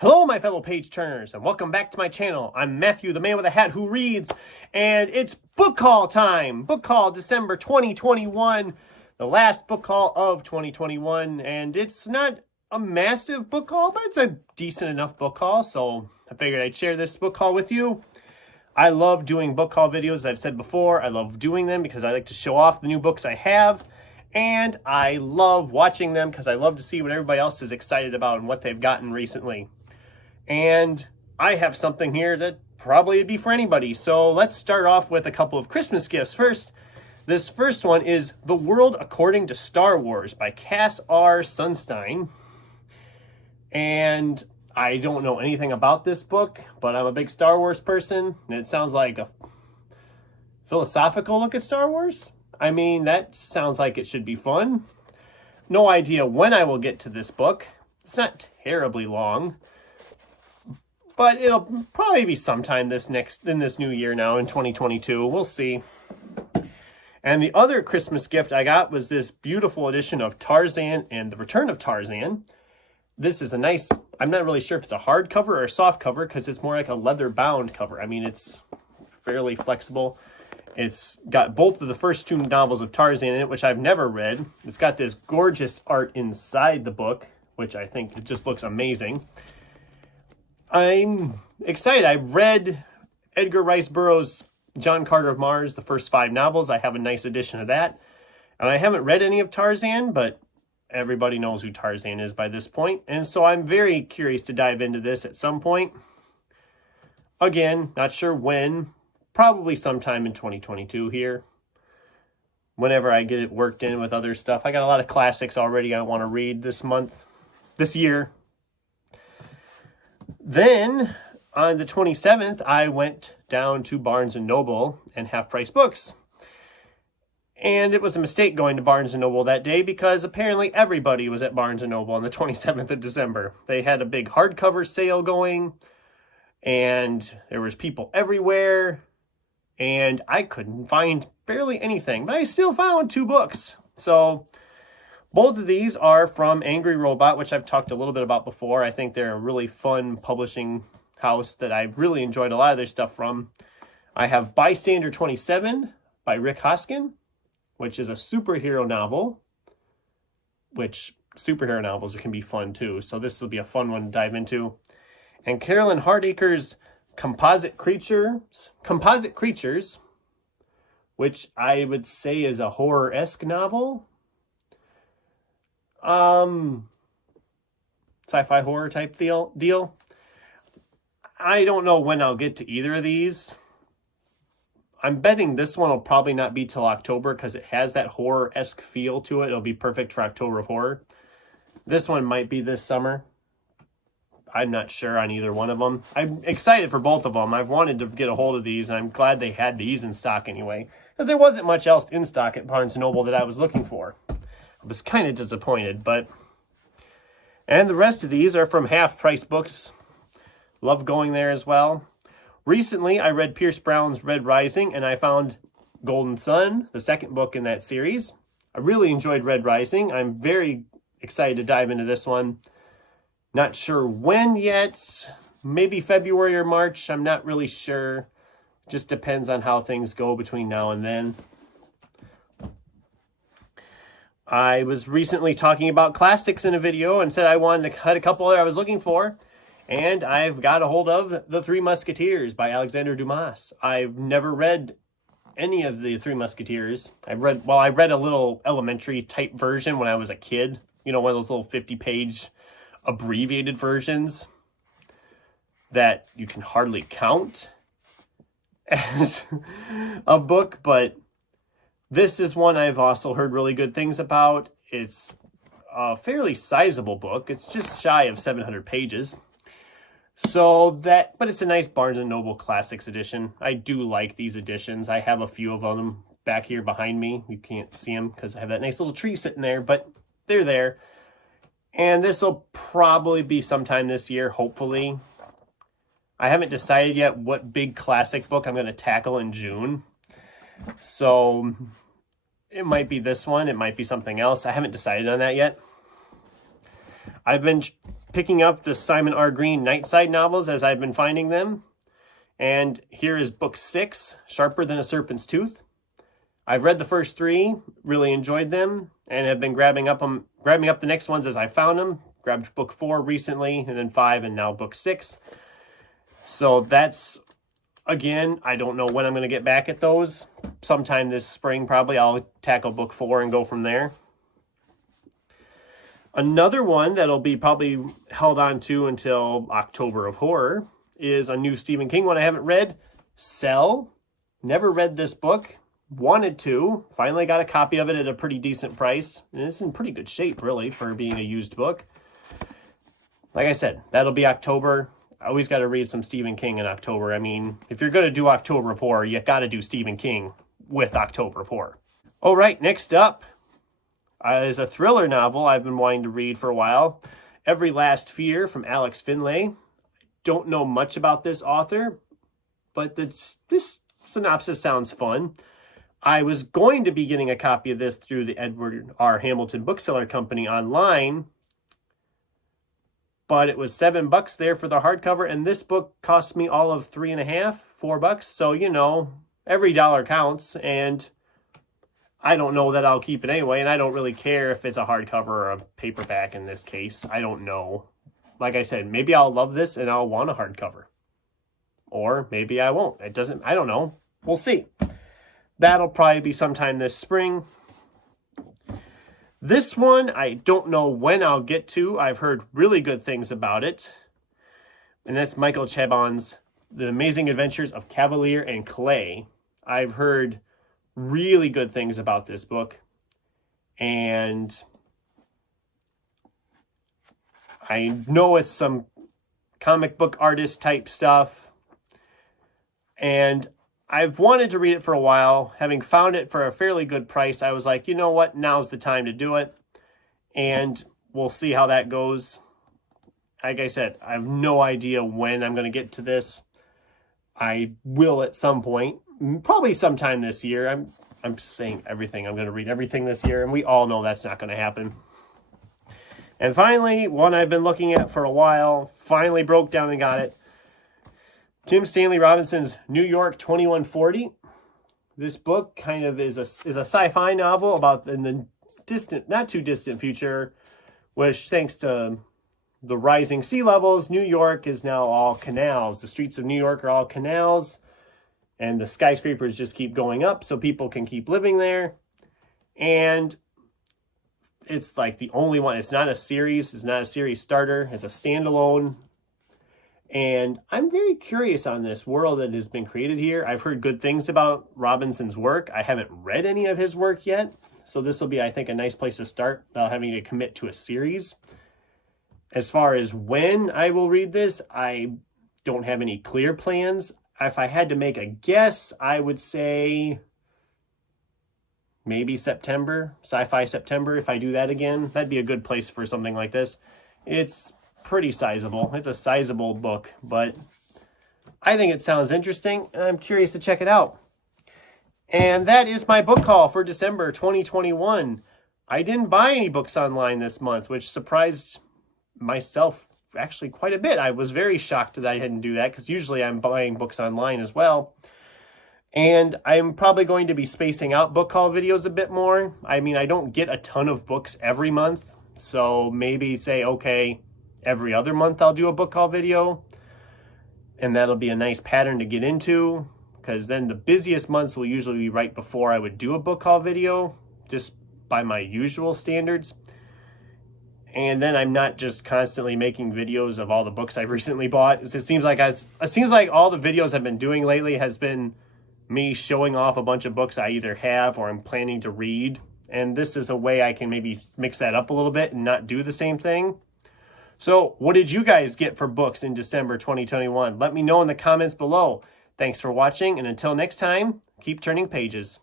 Hello, my fellow page turners, and welcome back to my channel. I'm Matthew, the man with a hat who reads, and it's book haul time. Book haul December 2021, the last book haul of 2021, and it's not a massive book haul, but it's a decent enough book haul, so I figured I'd share this book haul with you. I love doing book haul videos, as I've said before. I love doing them because I like to show off the new books I have. And I love watching them because I love to see what everybody else is excited about and what they've gotten recently. And I have something here that probably would be for anybody. So let's start off with a couple of Christmas gifts. First, this first one is The World According to Star Wars by Cass R. Sunstein. And I don't know anything about this book, but I'm a big Star Wars person. And it sounds like a philosophical look at Star Wars. I mean, that sounds like it should be fun. No idea when I will get to this book. It's not terribly long, but it'll probably be sometime in this new year now in 2022. We'll see. And the other Christmas gift I got was this beautiful edition of Tarzan and the Return of Tarzan. This is a nice, I'm not really sure if it's a hardcover or a soft cover because it's more like a leather bound cover. I mean, it's fairly flexible. It's got both of the first two novels of Tarzan in it, which I've never read. It's got this gorgeous art inside the book, which I think it just looks amazing. I'm excited. I read Edgar Rice Burroughs' John Carter of Mars, the first 5 novels. I have a nice edition of that. And I haven't read any of Tarzan, but everybody knows who Tarzan is by this point. And so I'm very curious to dive into this at some point. Again, not sure when. Probably sometime in 2022 here. Whenever I get it worked in with other stuff. I got a lot of classics already I want to read this year. Then, on the 27th, I went down to Barnes & Noble and Half Price Books. And it was a mistake going to Barnes & Noble that day because apparently everybody was at Barnes & Noble on the 27th of December. They had a big hardcover sale going, and there was people everywhere. And I couldn't find barely anything, but I still found 2 books. So both of these are from Angry Robot, which I've talked a little bit about before. I think they're a really fun publishing house that I've really enjoyed a lot of their stuff from. I have Bystander 27 by Rick Hoskin, which is a superhero novel, which superhero novels can be fun too. So this will be a fun one to dive into. And Carolyn Hardacre's Composite Creatures, which I would say is a horror-esque novel. Sci-fi horror type deal. I don't know when I'll get to either of these. I'm betting this one will probably not be till October because it has that horror-esque feel to it. It'll be perfect for October of Horror. This one might be this summer. I'm not sure on either one of them. I'm excited for both of them. I've wanted to get a hold of these, and I'm glad they had these in stock anyway, because there wasn't much else in stock at Barnes & Noble that I was looking for. I was kind of disappointed, but... And the rest of these are from Half Price Books. Love going there as well. Recently, I read Pierce Brown's Red Rising, and I found Golden Sun, the second book in that series. I really enjoyed Red Rising. I'm very excited to dive into this one. Not sure when yet, maybe February or March. I'm not really sure. Just depends on how things go between now and then. I was recently talking about classics in a video and said I had a couple that I was looking for. And I've got a hold of The Three Musketeers by Alexandre Dumas. I've never read any of The Three Musketeers. I read a little elementary type version when I was a kid. You know, one of those little 50-page abbreviated versions that you can hardly count as a book, but this is one I've also heard really good things about. It's a fairly sizable book. It's just shy of 700 pages. But it's a nice Barnes & Noble Classics edition. I do like these editions. I have a few of them back here behind me. You can't see them because I have that nice little tree sitting there, but they're there. And this will probably be sometime this year, hopefully. I haven't decided yet what big classic book I'm going to tackle in June. So it might be this one. It might be something else. I haven't decided on that yet. I've been picking up the Simon R. Green Nightside novels as I've been finding them. And here is book 6, Sharper Than a Serpent's Tooth. I've read the first 3, really enjoyed them, and have been grabbing up the next ones as I found them. Grabbed book 4 recently, and then 5, and now book 6. So that's, again, I don't know when I'm going to get back at those. Sometime this spring, probably, I'll tackle book 4 and go from there. Another one that'll be probably held on to until October of Horror is a new Stephen King one I haven't read, Cell. Never read this book. Wanted to. Finally got a copy of it at a pretty decent price. And it's in pretty good shape, really, for being a used book. Like I said, that'll be October. I always got to read some Stephen King in October. I mean, if you're going to do October of Horror, you got to do Stephen King with October of Horror. All right, next up is a thriller novel I've been wanting to read for a while. Every Last Fear from Alex Finlay. Don't know much about this author, but this synopsis sounds fun. I was going to be getting a copy of this through the Edward R. Hamilton Bookseller Company online, but it was $7 there for the hardcover, and this book cost me all of $3.50, $4. So, you know, every dollar counts, and I don't know that I'll keep it anyway, and I don't really care if it's a hardcover or a paperback in this case. I don't know. Like I said, maybe I'll love this and I'll want a hardcover. Or maybe I won't. I don't know. We'll see. That'll probably be sometime this spring. This one, I don't know when I'll get to. I've heard really good things about it. And that's Michael Chabon's The Amazing Adventures of Cavalier and Clay. I've heard really good things about this book. And I know it's some comic book artist type stuff. And I've wanted to read it for a while. Having found it for a fairly good price, I was like, you know what? Now's the time to do it. And we'll see how that goes. Like I said, I have no idea when I'm going to get to this. I will at some point. Probably sometime this year. I'm saying everything. I'm going to read everything this year. And we all know that's not going to happen. And finally, one I've been looking at for a while. Finally broke down and got it. Kim Stanley Robinson's New York 2140. This book kind of is a sci-fi novel about in the distant, not too distant future, which thanks to the rising sea levels, New York is now all canals. The streets of New York are all canals, and the skyscrapers just keep going up so people can keep living there. And it's like the only one. It's not a series. It's not a series starter. It's a standalone. And I'm very curious on this world that has been created here. I've heard good things about Robinson's work. I haven't read any of his work yet. So this will be, I think, a nice place to start without having to commit to a series. As far as when I will read this, I don't have any clear plans. If I had to make a guess, I would say maybe September, Sci-Fi September. If I do that again, that'd be a good place for something like this. It's pretty sizable. It's a sizable book, but I think it sounds interesting, and I'm curious to check it out. And that is my book haul for December 2021. I didn't buy any books online this month, which surprised myself actually quite a bit. I was very shocked that I didn't do that, because usually I'm buying books online as well. And I'm probably going to be spacing out book haul videos a bit more. I mean, I don't get a ton of books every month, so maybe say, okay, every other month I'll do a book haul video, and that'll be a nice pattern to get into, because then the busiest months will usually be right before I would do a book haul video, just by my usual standards. And then I'm not just constantly making videos of all the books I've recently bought. It seems like all the videos I've been doing lately has been me showing off a bunch of books I either have or I'm planning to read. And this is a way I can maybe mix that up a little bit and not do the same thing. So what did you guys get for books in December 2021? Let me know in the comments below. Thanks for watching, and until next time, keep turning pages.